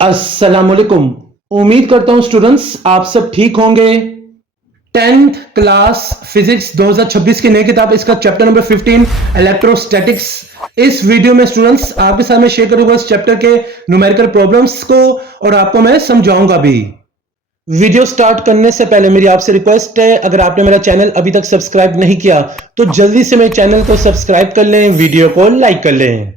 अस्सलाम वालेकुम। उम्मीद करता हूं स्टूडेंट्स आप सब ठीक होंगे। 10th क्लास फिजिक्स 2026 की नई किताब, इसका चैप्टर नंबर 15 इलेक्ट्रोस्टैटिक्स। इस वीडियो में स्टूडेंट्स आपके साथ मैं शेयर करूंगा इस चैप्टर के न्यूमेरिकल प्रॉब्लम्स को और आपको मैं समझाऊंगा भी। वीडियो स्टार्ट करने से पहले मेरी आपसे रिक्वेस्ट है, अगर आपने मेरा चैनल अभी तक सब्सक्राइब नहीं किया तो जल्दी से मेरे चैनल को सब्सक्राइब कर लें, वीडियो को लाइक कर लें।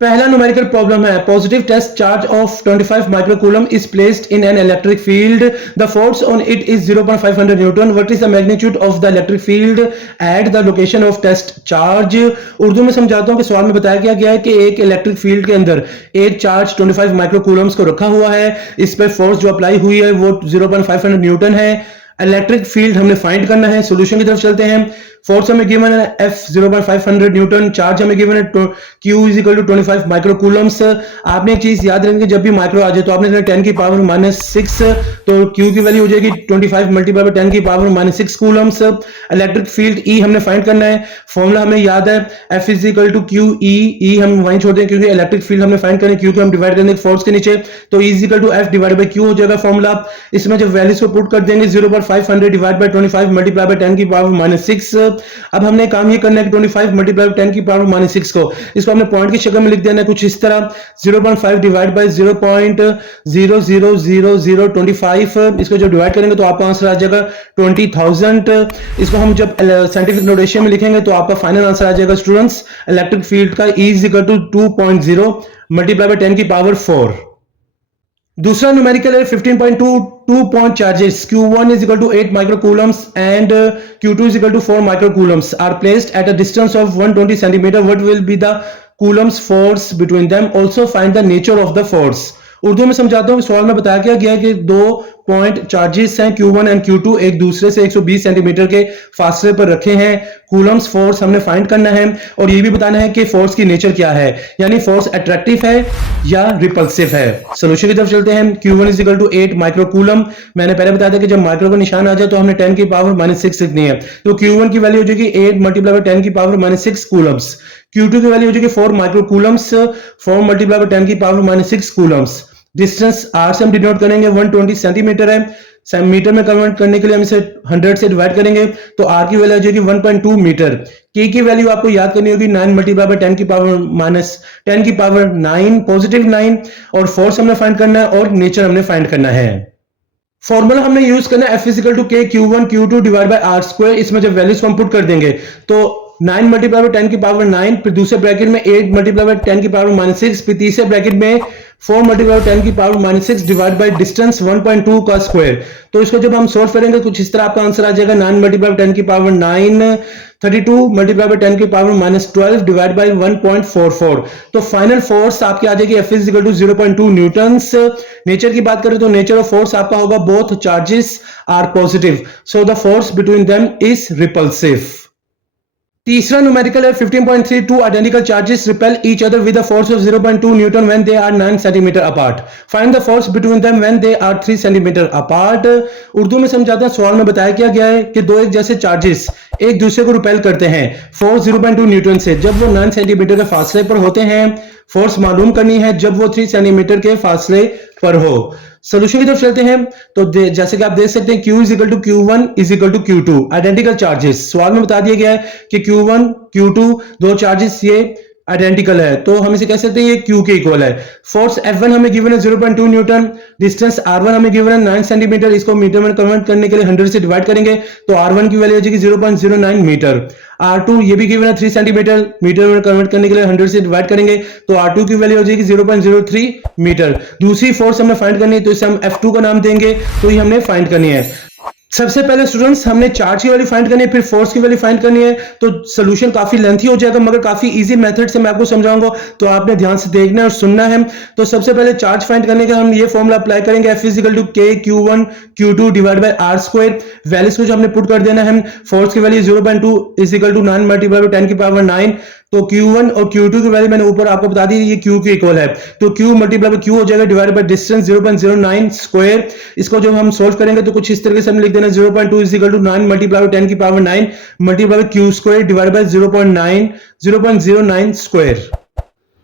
पहला न्यूमेरिकल प्रॉब्लम है, positive test charge of 25 microcoulomb is placed in an electric field, the force on it is 0.500 newton, what is the magnitude of the electric field at the location of test charge. Urdu में समझाता हूं कि सवाल में बताया गया है कि एक इलेक्ट्रिक फील्ड के अंदर एक चार्ज 25 माइक्रोकूलम्स को रखा हुआ है, इस पर फोर्स जो अप्लाई हुई है वो 0.500 न्यूटन है। इलेक्ट्रिक फील्ड हमने फाइंड करना है। सॉल्यूशन की तरफ चलते हैं। फोर्स हमें गिवन है F 0.500 न्यूटन, चार्ज हमें गिवन है Q इज इक्वल टू 25 माइक्रोकूलम्स। आपने एक चीज याद रखेंगे, जब भी माइक्रो आ जाए तो आपने 10 की पावर -6, तो Q की वैल्यू हो जाएगी 25 मल्टीप्लाई बाय 10 की power -6 coulombs. Electric field E हमने फाइंड करना है। फॉर्मूला हमें याद है F is equal to Q E, E हम वहीं छोड़ दें क्योंकि इलेक्ट्रिक फील्ड हमने फाइंड करनी है, Q को हम डिवाइड करेंगे फोर्स के नीचे, तो E is equal to F divide by Q हो जाएगा फॉर्मूला। इसमें जब वैल्यूज को पुट कर देंगे 0.500 डिवाइड बाय 25 मल्टीप्लाई बाय 10 की पावर -6। अब हमने काम ये करना है कि 25 मल्टीप्लाई बाय 10 की पावर -6 को इसको हमने पॉइंट की शक्ल में लिख देना है कुछ इस तरह, 0.5 डिवाइड बाय 0.00025। इसको जब डिवाइड करेंगे तो आपका आंसर आ जाएगा 20,000। इसको हम जब साइंटिफिक नोटेशन में लिखेंगे तो आपका फाइनल आंसर आ जाएगा स्टूडेंट्स, इलेक्ट्रिक फील्ड का E is equal to 2.0 multiply by 10 की पावर 4। दूसरा न्यूमेरिकल है 15.2 2 point charges Q1 is equal to 8 microcoulombs and Q2 is equal to 4 microcoulombs are placed at a distance of 120 centimeter. What will be the coulombs force between them? Also find the nature of the force. Urdu में समझाता हूं। सवाल में बताया गया है कि दो पॉइंट चार्जेस हैं Q1 एंड Q2, एक दूसरे से 120 सेंटीमीटर के फासले पर रखे हैं। कूलम्स फोर्स हमने फाइंड करना है और ये भी बताना है कि फोर्स की नेचर क्या है, यानी फोर्स अट्रैक्टिव है या रिपल्सिव है। सॉल्यूशन की तरफ चलते हैं। Q1 is equal to 8 microcoulomb. मैंने पहले बताया था कि जब माइक्रो का निशान आ जाए तो हमने 10 की पावर -6 लिखनी है, तो Q1 की वैल्यू हो जाएगी 8 मल्टीप्लाई बाय 10 की पावर -6 कूलम्स। Q2 की वैल्यू हो जाएगी 4 माइक्रोकूलम्स, 4 मल्टीप्लाई बाय 10 की पावर -6 कूलम्स। डिस्टेंस R से हम डिनोट करेंगे 120 सेंटीमीटर है, मीटर में कन्वर्ट करने के लिए हम इसे 100 से डिवाइड करेंगे तो R की वैल्यू आ जाएगी 1.2 मीटर। K की वैल्यू आपको याद करनी होगी 9 मल्टीप्लाई बाय 10 की पावर -10 की पावर 9, पॉजिटिव 9। और फोर्स हमने फाइंड करना है और नेचर हमने फाइंड करना है। फॉर्मूला हमने यूज करना है F equal to K Q1 Q2 divide by R square. इसमें जब वैल्यूज को हम पुट कर देंगे तो 9 मल्टीप्लाई बाय 10 की पावर 9, फिर दूसरे ब्रैकेट में 8 मल्टीप्लाई बाय 10 की पावर -6, फिर तीसरे ब्रैकेट में 4 मल्टीप्लाई बाय 10 की पावर -6 डिवाइड बाय डिस्टेंस 1.2 का स्क्वायर। तो इसको जब हम सोल्व करेंगे कुछ इस तरह आपका आंसर आ जाएगा 9 मल्टीप्लाई बाय 10 की पावर 9, 32 मल्टीप्लाई बाय 10 की पावर -12 डिवाइड बाय 1.44। तो फाइनल फोर्स आपकी आ जाएगी F is equal to 0.2 newtons. Nature की बात करें तो नेचर ऑफ फोर्स आपका होगा both charges are positive, so the force between them is repulsive. तीसरा न्यूमेरिकल है 15.3 two identical charges repel each other with a force of 0.2 newton when they are 9 centimetre apart, find the force between them when they are 3 centimetre apart. Urdu में समझाता हूं। सवाल में बताया गया है कि दो एक जैसे चार्जेस एक दूसरे को रिपेल करते हैं फोर्स 0.2 न्यूटन से, जब वो 9 सेंटीमीटर के फासले पर होते हैं। फोर्स मालूम करनी है जब वो 3 सेंटीमीटर के फासले पर हो। सोल्यूशन की तरफ चलते हैं। तो जैसे कि आप देख सकते हैं Q is equal to Q1 is equal to Q2, identical charges. सवाल में बता दिया गया है कि Q1 Q2 दो चार्जेस ये आइडेंटिकल है, तो हम इसे कह सकते हैं ये Q के इक्वल है। फोर्स F1 हमें गिवन है 0.2 न्यूटन, डिस्टेंस R1 हमें गिवन है 9 सेंटीमीटर। इसको मीटर में कन्वर्ट करने के लिए 100 से डिवाइड करेंगे तो R1 की वैल्यू हो जाएगी 0.09 मीटर। R2 ये भी गिवन है 3 सेंटीमीटर, मीटर में कन्वर्ट करने के लिए 100 से डिवाइड करेंगे तो R2 की वैल्यू हो जाएगी 0.03 मीटर। दूसरी फोर्स हमें फाइंड करनी है तो इसे हम F2 का नाम देंगे, तो ये हमने फाइंड करनी है। सबसे पहले स्टूडेंट्स हमने चार्ज की वैल्यू फाइंड करनी है, फिर फोर्स की वैल्यू फाइंड करनी है। तो सॉल्यूशन काफी लेंथी हो जाएगा मगर काफी इजी मेथड से मैं आपको समझाऊंगा, तो आपने ध्यान से देखना है और सुनना है। तो सबसे पहले चार्ज फाइंड करने का हम ये फॉर्मूला अप्लाई करेंगे F is equal to K Q1 Q2 divide by R square. Values को जो हमने पुट कर देना है, फोर्स की value 0.2 is equal to 9 multiply by 10 की पावर 9। तो Q1 और Q2 की वैल्यू मैंने ऊपर आपको बता दी, ये Q के इक्वल है, तो Q मल्टीप्लाई बाय Q हो जाएगा डिवाइडेड बाय डिस्टेंस 0.09 स्क्वायर। इसको जब हम सोल्व करेंगे तो कुछ इस तरीके से हम लिख देना 0.2 is equal to 9 multiply by 10 की power 9 multiply by Q square divided by 0.09 square.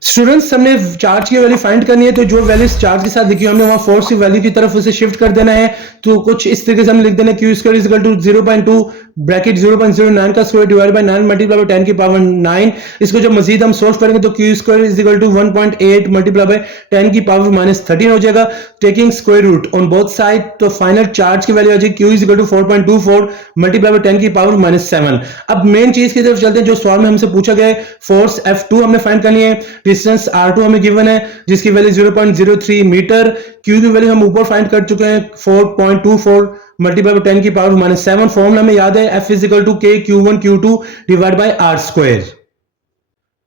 Students हमने चार्ज की वैल्यू फाइंड करनी है, तो जो वैल्यू चार्ज के साथ लिखी है हमने वहां फोर्स की वैल्यू की तरफ उसे शिफ्ट कर देना है। तो कुछ इस तरीके से हम लिख देना Q square is equal to 0.2 bracket 0.09 का square divide by 9 multiply by 10 की पावर 9। इसको जब मजीद हम सोल्व करेंगे तो Q square is equal to 1.8 multiply by 10 की पावर -13 हो जाएगा, taking square root on both side. तो फाइनल चार्ज की वैल्यू आ जाएगी Q is equal to 4.24 multiply by 10 की पावर -7। अब मेन चीज की तरफ चलते हैं जो सवाल में हमसे पूछा गया है। फोर्स F2 हमने फाइंड करनी है, डिस्टेंस R2 हमें गिवन है जिसकी वैल्यू 0.03 मीटर, Q की वैल्यू हम ऊपर फाइंड कर चुके हैं 4.24 मल्टीप्लाई बाय 10 की पावर -7। फॉर्मूला हमें याद है F is equal to K Q1 Q2 divide by R square.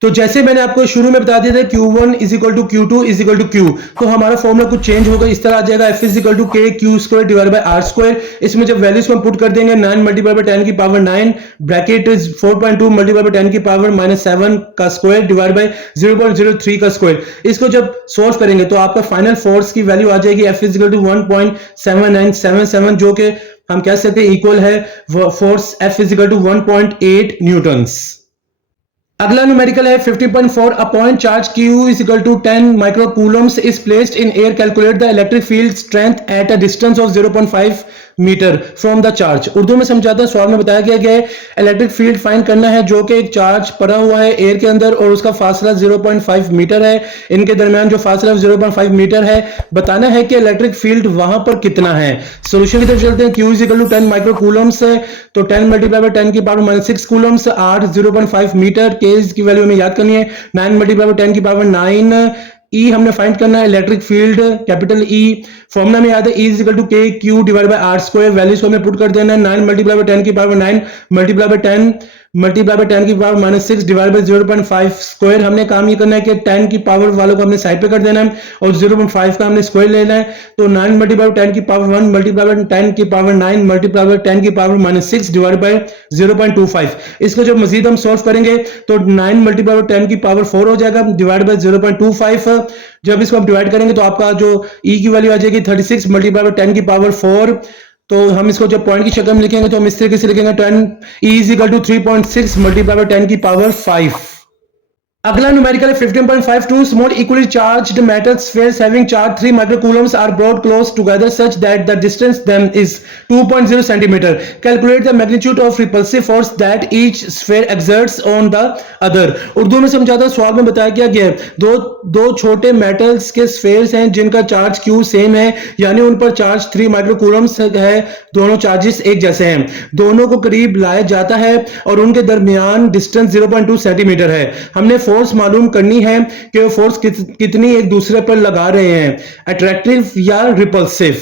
तो जैसे मैंने आपको शुरू में बता दिया था Q1 is equal to Q2 is equal to Q, तो हमारा फॉर्मूला कुछ चेंज होगा, इस तरह आ जाएगा F is equal to K Q square divide by R square. इसमें जब वैल्यूज को हम पुट कर देंगे 9 मल्टीप्लाई बाय 10 की power 9 bracket is 4.2 multiply by 10 की पावर -7 का स्क्वायर डिवाइड बाय 0.03 का स्क्वायर। इसको जब सोल्व करेंगे तो आपका फाइनल फोर्स की वैल्यू आ जाएगी F इज इक्वल टू 1.7977 जो कि हम कह सकते हैं इक्वल है force F is equal to 1.8 newtons. अगला न्यूमेरिकल है 50.4 a point charge Q is equal to 10 microcoulombs is placed in air. Calculate the electric field strength at a distance of 0.5 metre from the charge. Urdu में समझाता है, सवाल में बताया गया है इलेक्ट्रिक फील्ड फाइंड करना है जो कि एक चार्ज पड़ा हुआ है एयर के अंदर और उसका फासला 0.5 मीटर है, इनके दरमियान जो फासला 0.5 मीटर है, बताना है कि इलेक्ट्रिक फील्ड वहां पर कितना है। सोल्यूशन की तरफ चलते हैं। Q is equal to 10 माइक्रोकूलम्स है तो 10 मल्टीप्लाई बाय 10 की power -6 coulombs, R 0.5 metre, K की वैल्यू हमें याद करनी है 9 मल्टीप्लाई बाय 10 की पावर 9। E हमने फाइंड करना है electric field capital E, formula में याद है E is equal to K Q divide by R square. Values को हमें पुट कर देना है 9 मल्टीप्लाई बाय 10 की power 9 multiply by 10 multiply by 10 की पावर -6 डिवाइड बाय 0.5 स्क्वायर। हमने काम ये करना है कि 10 की पावर वालों को हमने साइड पे कर देना है और 0.5 का हमने स्क्वायर लेना है। तो 9 मल्टीप्लाई बाय 10 की पावर 1 मल्टीप्लाई बाय 10 की पावर 9 मल्टीप्लाई बाय 10 की पावर -6 डिवाइड बाय 0.25। इसको जब मजीद हम सॉल्व करेंगे तो 9 मल्टीप्लाई बाय 10 की पावर 4 हो जाएगा डिवाइड बाय 0.25। जब इसको आप डिवाइड करेंगे तो आपका जो E की वैल्यू आ जाएगी 36 मल्टीप्लाई बाय 10 की पावर 4। तो हम इसको जब पॉइंट की शक्ल में लिखेंगे तो हम इस तरीके से लिखेंगे 10 E is equal to 3.6 multiply by 10 की पावर 5। अगला न्यूमेरिकल है 15.52 small equally charged metal spheres having charge 3 microcoulombs are brought close together such that the distance them is 2.0 centimetre. Calculate the magnitude of repulsive force that each sphere exerts on the other. Urdu में समझाता सवाल में बताया गया है दो छोटे metals के स्फीयर्स हैं जिनका चार्ज Q सेम है, यानी उन पर चार्ज 3 माइक्रोकूलम्स है, दोनों चार्जेस एक जैसे हैं, दोनों को करीब लाया जाता है और उनके दरमियान डिस्टेंस 0.2 सेंटीमीटर है। हमने फोर्स मालूम करनी है कि वो फोर्स कितनी एक दूसरे पर लगा रहे हैं, अट्रैक्टिव या रिपल्सिव।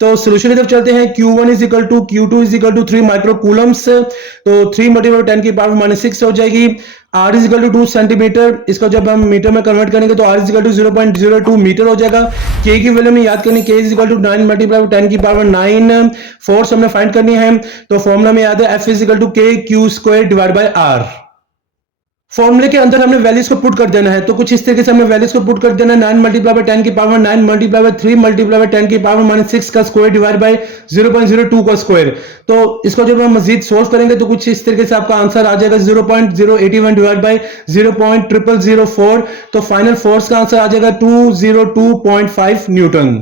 तो सॉल्यूशन की तरफ चलते हैं। Q1 is equal to Q2 is equal to 3 microcoulombs, तो 3 मल्टीप्लाई 10 की पावर -6 हो जाएगी। R is equal to 2 centimetre, इसको जब हम मीटर में कन्वर्ट करेंगे तो R is equal to 0.02 metre हो जाएगा। K की वैल्यू में याद करनी, K is equal to 9 multiply 10 की पावर 9। फोर्स हमने फाइंड करनी है तो फॉर्मूला में याद है F is equal to K Q square divide by R। फॉर्मूले के अंदर हमने वैल्यूज को पुट कर देना है, तो कुछ इस तरीके से हमने वैल्यूज को पुट कर देना है 9 मल्टीप्लाई बाय 10 की power 9 multiply bye 3 multiply by 10 की पावर -6 का स्क्वायर डिवाइड बाय 0.02 का स्क्वायर। तो इसको जब हम मजीद सोल्व करेंगे तो कुछ इस तरीके से आपका आंसर आ जाएगा 0.081 डिवाइड बाय 0.0004। तो फाइनल फोर्स का आंसर आ जाएगा 202.5 न्यूटन।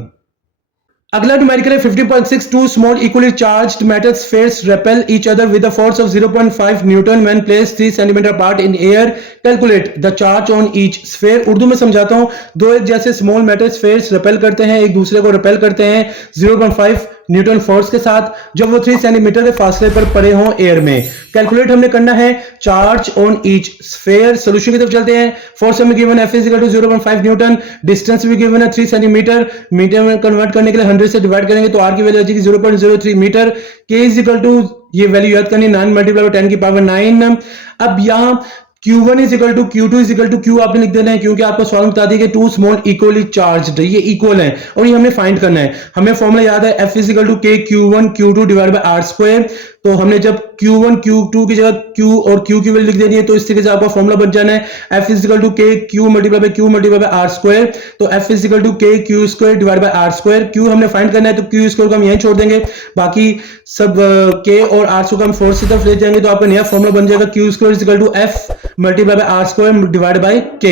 अगला न्यूमेरिकल है 50.62 small equally charged metal spheres repel each other with a force of 0.5 Newton when placed 3 centimetre apart in air. Calculate the charge on each sphere. Urdu में समझाता हूं, दो एक जैसे स्मॉल मेटल स्फीयर्स repel करते हैं, एक दूसरे को repel करते हैं 0.5 न्यूटन फोर्स के साथ जब वो 3 सेंटीमीटर के फासले पर पड़े हों एयर में। कैलकुलेट हमने करना है charge on each sphere. Solution की तरफ चलते हैं। फोर्स हमें गिवन है F is equal to 0.5 newton, distance भी गिवन है 3 सेंटीमीटर, मीटर में कन्वर्ट करने के लिए 100 से डिवाइड करेंगे तो R की वैल्यू आ जाएगी 0.03 metre. K is equal to, ये वैल्यू याद करनी 9 मल्टीप्लाई बाय 10 की पावर 9। अब यहां Q1 is equal to Q2 is equal to Q आपने लिख देना है क्योंकि आपको सवाल बता दिया कि 2 स्मॉल इक्वली चार्ज्ड, ये इक्वल है और ये हमने फाइंड करना है। हमें फॉर्मूला याद है F is equal to K Q1 Q2 divide by R square. तो हमने जब Q1 Q2 की जगह Q और Q की वैल्यू लिख देनी है तो इस तरीके से आपका फॉर्मूला बन जाना है F is equal to K Q multiply by Q multiply by R square. तो F is equal to K Q square divide by R square. Q हमने फाइंड करना है तो Q स्क्वायर को हम यहीं छोड़ देंगे, बाकी सब K और R स्क्वायर को हम फोर्स की तरफ ले जाएंगे तो आपका नया फॉर्मूला बन जाएगा Q square is equal to F multiply by R square divide by K।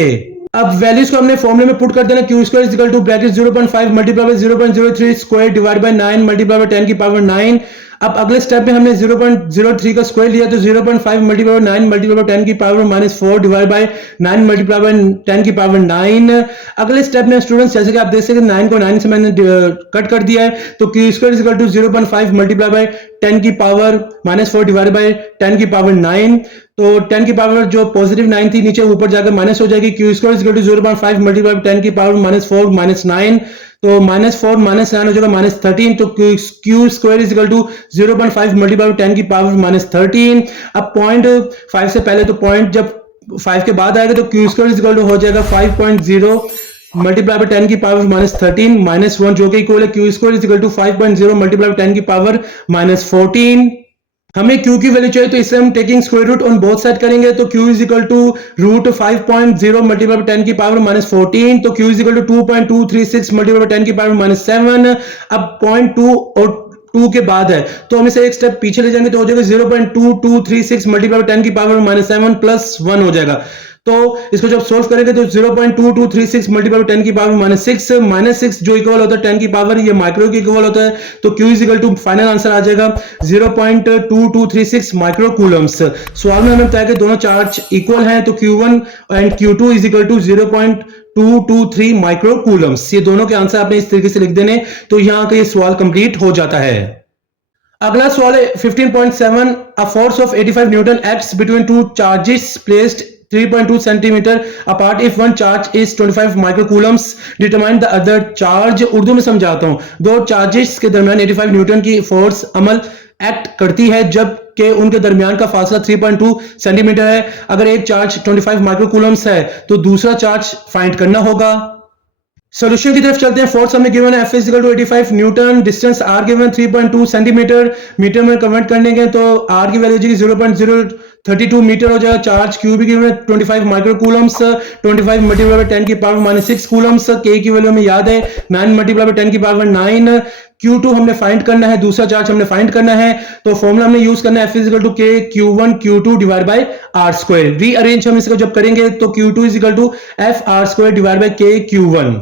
अब वैल्यूज को हमने फॉर्मूले में पुट कर देना, Q square is equal to bracket 0.5 multiply by 0.03 square divide by 9 multiply by 10 की पावर 9। अब अगले स्टेप में हमने 0.03 का स्क्वायर लिया तो 0.5 मल्टीप्लाई बाय 9 मल्टीप्लाई बाय 10 की power -4 divide by 9 multiply by 10 की पावर 9। अगले स्टेप में स्टूडेंट्स जैसे कि आप देख सकते हैं 9 को 9 से मैंने कट कर दिया है, तो Q square is equal to 0.5 multiply by 10 की पावर -4 डिवाइड बाय 10 की पावर 9। तो 10 की पावर जो पॉजिटिव 9 थी नीचे ऊपर जाकर माइनस हो जाएगी, Q square is equal to 0.5 multiply by 10 की पावर -4 -9। तो -4 -9 हो जाएगा -13। तो Q square is equal to 0.5 multiply by 10 की पावर -13। अब 0.5 से पहले, तो पॉइंट जब 5 के बाद आएगा तो Q square is equal to हो जाएगा 5.0 मल्टीप्लाई बाय 10 की पावर -13 -1 जो कि इक्वल है Q square is equal to 5.0 multiply by 10 की पावर -14। हमें q की वैल्यू चाहिए तो इसे हम taking square root on both side करेंगे, तो q is equal to root 5.0 multiply by 10 की पावर -14। तो q is equal to 2.236 multiply by 10 की पावर -7। अब 0.2 और 2 के बाद है तो हम इसे एक स्टेप पीछे ले जाएंगे तो हो जाएगा 0.2236 मल्टीप्लाई बाय 10 की पावर -7 प्लस 1 हो जाएगा। तो इसको जब सोल्व करेंगे तो 0.2236 मल्टीप्लाई बाय 10 की पावर -6 जो इक्वल होता है 10 की पावर, ये माइक्रो के इक्वल होता है। तो Q is equal to final answer आ जाएगा 0.2236 माइक्रो कूलम्स। सवाल में हमें बताया कि दोनों चार्ज इक्वल हैं, तो Q1 and Q2 is equal to 0.223 micro coulombs. ये दोनों के आंसर आपने इस तरीके से लिख देने, तो यहां का ये सवाल कंप्लीट हो जाता है। अगला सवाल है 15.7 अ force of 85 Newton acts between two charges placed 3.2 centimeter apart if one charge is 25 microcoulombs determine the other charge। Urdu में समझाता हूं, दो चार्जेस के दरमियान 85 न्यूटन की फोर्स अमल एक्ट करती है जबकि उनके दरमियान का फासला 3.2 सेंटीमीटर है। अगर एक चार्ज 25 माइक्रोकूलम्स है तो दूसरा चार्ज फाइंड करना होगा। सॉल्यूशन की तरफ चलते हैं। फोर्स हमें गिवन है F is equal to 85 newton, distance R given 3.2 centimetre, metre में कन्वर्ट करने के तो R की वैल्यू जाएगी 0.032 मीटर हो जाएगा। चार्ज Q भी गिवन है 25 माइक्रोकूलम्स, 25 मल्टीप्लाई बाय 10 की पावर -6 कूलम्स। K की वैल्यू हमें याद है 9 मल्टीप्लाई बाय 10 की पावर 9। Q2 हमने फाइंड करना है, दूसरा चार्ज हमने फाइंड करना है, तो फॉर्मूला हमने यूज करना है F is equal to K Q1 Q2 divide by R square. Rearrange हम इसको जब करेंगे तो Q2 is equal to F R square divide by K Q1।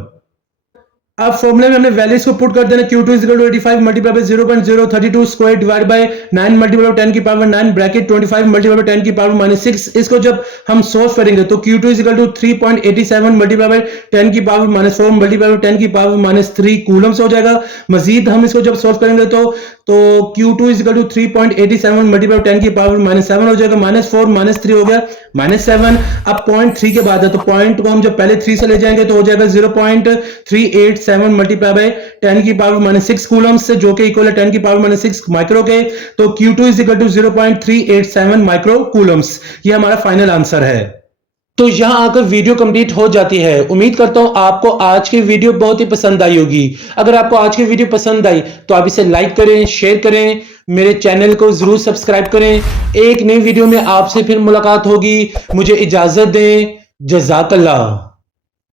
अब फॉर्मूले में हमने वैल्यूज को पुट कर देना, Q2 is equal to 85 multiply by 0.032 square divide by 9 multiply by 10 की पावर 9 ब्रैकेट 25 मल्टीप्लाई बाय 10 की पावर -6। इसको जब हम सोल्व करेंगे तो Q2 is equal to 3.87 multiply by 10 की पावर -4 मल्टीप्लाई बाय 10 की पावर -3 कूलम्स हो जाएगा। मजीद हम इसको जब सोल्व करेंगे तो Q2 is equal to 3.87 multiply by 10 की पावर -7 हो जाएगा, -4 -3 हो गया -7। अब 0.3 के बाद है तो पॉइंट को हम जब पहले 3 से ले जाएंगे तो हो जाएगा 0.387 मल्टीप्लाई बाय 10 की पावर -6 कूलम्स से, जो कि इक्वल है 10 की पावर -6 माइक्रो के। तो Q2 is equal to 0.387 micro coulombs. ये हमारा फाइनल आंसर है। तो यहां आकर वीडियो कंप्लीट हो जाती है। उम्मीद करता हूं आपको आज की वीडियो बहुत ही पसंद आई होगी। अगर आपको आज की वीडियो पसंद आई तो आप इसे लाइक करें, शेयर करें, मेरे चैनल को जरूर सब्सक्राइब करें। एक नई वीडियो में आपसे फिर मुलाकात होगी। मुझे इजाजत दें। जज़ाकल्लाह।